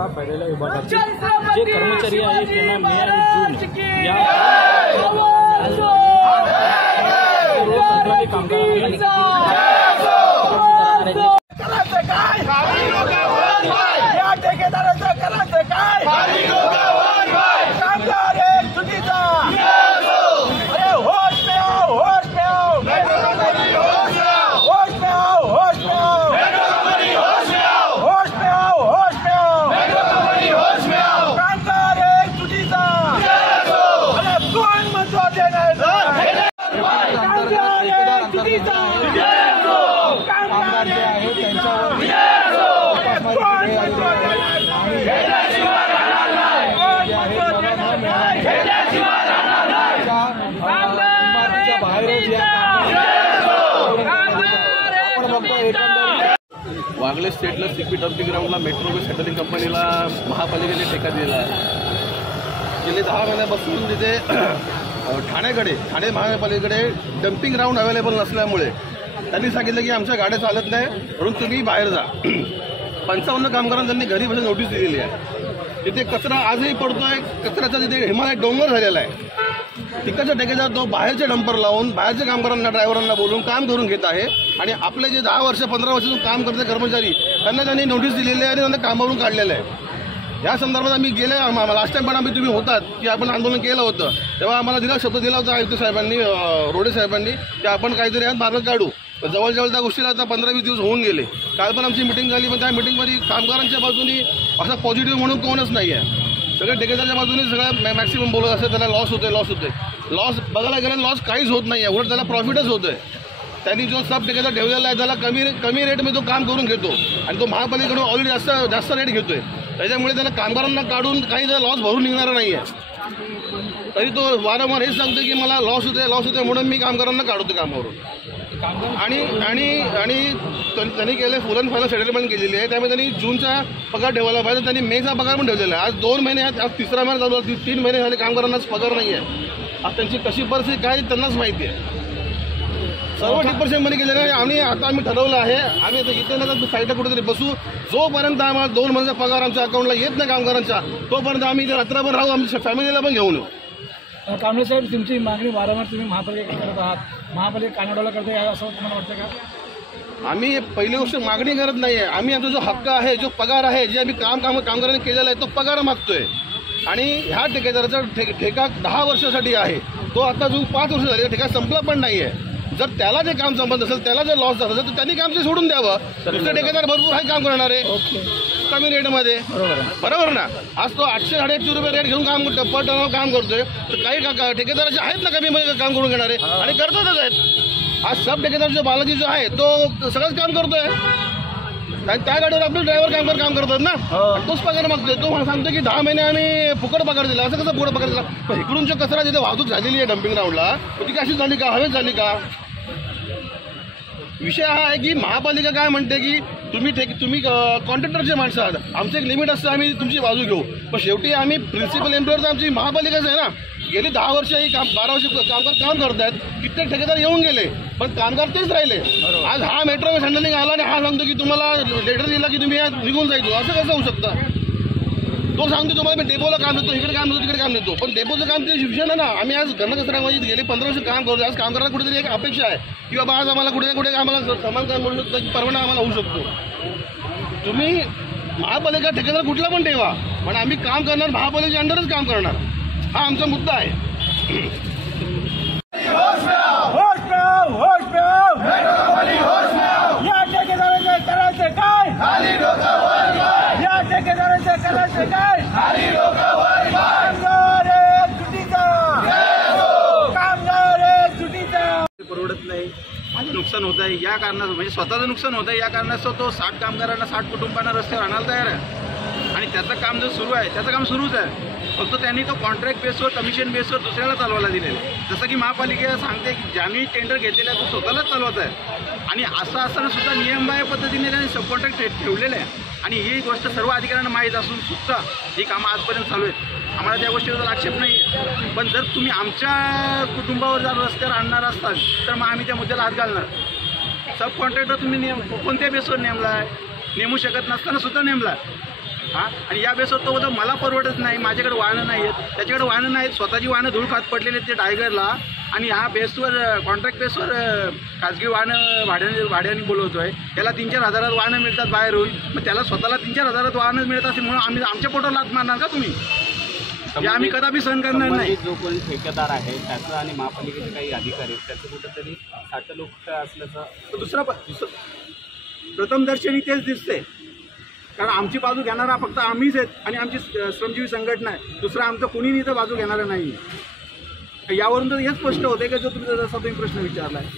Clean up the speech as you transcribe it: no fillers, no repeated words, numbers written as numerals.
का पहिलेल्या विभागाचे जे कर्मचारी आहेत त्यांना मे आणि जून या कंत्राटी वागले स्टेटला सीपी डम्पिंग ग्राउंडला मेट्रो सेटलिंग कंपनीला महापालिकेने ठेका दिलेला आहे। गेले 10 महिन्यापासून तिथे ठाणे महापालिकेकडे डम्पिंग ग्राउंड अवेलेबल नसल्यामुळे त्यांनी सांगितलं की आमच्या गाड्या चालत नाही म्हणून तुम्ही बाहेर जा। 55 कामगारांना त्यांनी घरी बसून नोटीस दिलेली आहे। तिथे कचरा आजही पडतोय, कचऱ्याचा तिथे हिमालय डोंगर झालेला आहे। तिकडचा ठेकेदार तो बाहेरचे डंपर लावून बाहेरच्या कामगारांना ड्रायव्हरांना बोलून काम करून घेत आहे आणि आपले जे 10 वर्ष 15 वर्षातून काम करते कर्मचारी त्यांनी नोटीस दिलेली आहे आणि त्यांना कामावरून काढलेलं आहे। या संदर्भात आम्ही गेले लास्ट टाइम पण आम्ही तुम्ही होतात की आपण आंदोलन केलं होतं तेव्हा आम्हाला शब्द दिला होता आयुक्त साहेबांनी रोडे साहेबांनी की आपण काहीतरी यात मार्ग काढू। जवळजवळ त्या गोष्टीला आता 15-20 दिवस होऊन गेले। काल पण आमची मिटिंग झाली पण त्या मिटिंगमध्ये कामगारांच्या बाजूनी असा पॉझिटिव्ह म्हणून कोणच नाही आहे। सगळे ठेकेदाराच्या बाजूने सगळं मॅक्सिमम बोलत असते त्याला लॉस होते लॉस बघायला गेलं लॉस काहीच होत नाही आहे, उलट त्याला प्रॉफिटच होतोय। त्यांनी जो सब ठेकेदार ठेवलेला आहे त्याला कमी रेटमध्ये तो काम करून घेतो आणि तो महापालिकेकडून ऑलरेडी जास्त रेट घेतोय। त्याच्यामुळे त्याला कामगारांना काढून काही लॉस भरून निघणारा नाही आहे। तरी तो वारंवार हेच सांगतो की मला लॉस होते म्हणून मी कामगारांना काढतो कामावरून। आणि त्यांनी केले फुल अँड फायनल सेटलमेंट केलेली आहे। त्यामुळे त्यांनी जूनचा पगार ठेवायला पाहिजे, त्यांनी मेचा पगार पण ठेवलेला आहे। आज 2 महिने आज तिसरा महिना चालू 3 महिने झाले कामगारांनाच पगार नाही आहे। आज त्यांची कशी परिस्थिती काय त्यांनाच माहिती आहे। सर्व 100% मनी केलेलं आहे आणि आता आम्ही ठरवलं आहे आम्ही आता इथे ना साईडला कुठेतरी बसू, जोपर्यंत आम्हाला 2 महिन्याचा पगार आमच्या अकाउंटला येत नाही कामगारांचा तोपर्यंत आम्ही रात्रभर राहू, आमच्या फॅमिलीला पण घेऊन येऊ। कांबळे साहेब, तुमची मागणी वारंवार तुम्ही महापालिकेकडे करत आहात, महापालिका कानाडोला करते असं तुम्हाला वाटतं का? आम्ही पहिली गोष्ट मागणी करत नाही आहे, आम्ही आमचा जो हक्क आहे जो पगार आहे जे आम्ही कामगारांनी केलेला आहे तो पगार मागतोय। आणि ह्या ठेकेदाराचा ठेका 10 वर्षासाठी आहे, तो आता अजून 5 वर्ष झाले, ठेका संपला पण नाही आहे। जर त्याला जे काम संबंध असेल त्याला जर लॉस झाला तर त्यांनी काम ते सोडून द्यावं। दुसरे ठेकेदार भरपूर आहे काम करणार आहे कमी रेटमध्ये, बरोबर ना। आज तो 800-850 रुपये रेट घेऊन काम काम करतोय, तर काही ठेकेदाराचे आहेत ना कमी काम करून घेणारे आणि करतातच आहेत। आज सब ठेकेदार जो बालाजी जो आहे तो सगळंच काम करतोय, त्या गाडीवर आपले ड्रायव्हर काम करतात ना, तोच पगार मागतोय। तो मला सांगतो की 10 महिने आम्ही फुकट पगार दिला, असं कसं फुकट पगार दिला? पण इकडून जो कचरा जिथे वाहतूक झालेली आहे डम्पिंग ग्राउंडला ती कशी झाली का, हवेच झाली का? विषय हा आहे की महापालिका काय म्हणते की तुम्ही कॉन्ट्रॅक्टरचे माणसं आहात, आमचं एक लिमिट असतं, आम्ही तुमची बाजू घेऊ। पण शेवटी आम्ही प्रिन्सिपल एम्प्लॉयर तर आमची महापालिकाच आहे ना। गेली 10 वर्ष ही 12 वर्ष कामगार काम करतायत, कित्येक ठेकेदार येऊन गेले पण कामगार तेच राहिले। आज हा मेट्रो हँडलिंग आला आणि हा सांगतो की तुम्हाला लेटर दिला की तुम्ही निघून जायचो, असं कसं होऊ शकतं? तो सांगतो तुम्हाला मी डेपोला काम देतो, इकडे काम देतो, तिकडे काम देतो, पण डेपोचं काम ते शिक्षण आहे ना। आम्ही आज घनकचऱ्यामध्ये गेले 15 वर्ष काम करतो, आज कामगारांना कुठेतरी एक अपेक्षा आहे की बाबा आज आम्हाला कुठे ना कुठे आम्हाला समान काम म्हणून परवाना आम्हाला होऊ शकतो। तुम्ही महापालिका ठेकेदार कुठला पण ठेवा पण आम्ही काम करणार महापालिकेच्या अंडरच काम करणार, हा आमचा मुद्दा आहे। परवडत नाही आणि नुकसान होत आहे या कारणास्तव, म्हणजे स्वतःचं नुकसान होत आहे या कारणास्तव तो 60 कामगारांना 60 कुटुंबांना रस्त्यावर आणायला तयार आहे आणि त्याचं काम जो सुरू आहे त्याचं काम सुरूच आहे। फक्त त्यांनी तो कॉन्ट्रॅक्ट बेसवर कमिशन बेसवर दुसऱ्याला चालवायला दिलेलं आहे। जसं की महापालिका सांगते की ज्यांनी टेंडर घेतलेलं आहे तो स्वतःलाच चालवायचा आहे आणि असं असताना सुद्धा नियमबाह्य पद्धतीने त्यांनी सब कॉन्ट्रॅक्ट ठेवलेलं आहे आणि ही गोष्ट सर्व अधिकाऱ्यांना माहीत असून सुद्धा ही कामं आजपर्यंत चालू आहेत। आम्हाला त्या गोष्टीबद्दल आक्षेप नाही आहे, पण जर तुम्ही आमच्या कुटुंबावर जर रस्त्यावर आणणार असताल तर मग आम्ही त्या मुद्द्याला हात घालणार। सब कॉन्ट्रॅक्टर तुम्ही कोणत्या बेसवर नेमला आहे, नेमू शकत नसताना सुद्धा नेमला, हां, आणि या बेसवर तो बोलतो मला परवडत नाही, माझ्याकडे वाहनं नाही आहेत, त्याच्याकडे वाहनं नाहीत, स्वतःची वाहनं धूळ खात पडलेले आहेत ते टायगरला, आणि ह्या बेसवर कॉन्ट्रॅक्ट बेसवर खाजगी वाहनं भाड्याने बोलवतोय. त्याला 3-4 हजारात वाहनं मिळतात बाहेरून, मग त्याला स्वतःला 3-4 हजारात वाहनं मिळत असेल म्हणून आम्ही आमच्या पोटावर लाथ मारणार का तुम्ही? हे आम्ही कदापि सहन करणार नाही. जो कोणी ठेकेदार आहे त्याचं आणि महापालिकेचे काही अधिकारी त्याचं कुठंतरी साठलोक असल्याचं दुसरा प्रथमदर्शनी तेच दिसते, कारण आमची बाजू घेणारा फक्त आम्हीच आहेत आणि आमची श्रमजीवी संघटना आहे. दुसरं आमचं कुणी इथं बाजू घेणारं नाही. यावरून तर हेच स्पष्ट होते की जो तुमचा जसा तुम्ही प्रश्न विचारला आहे.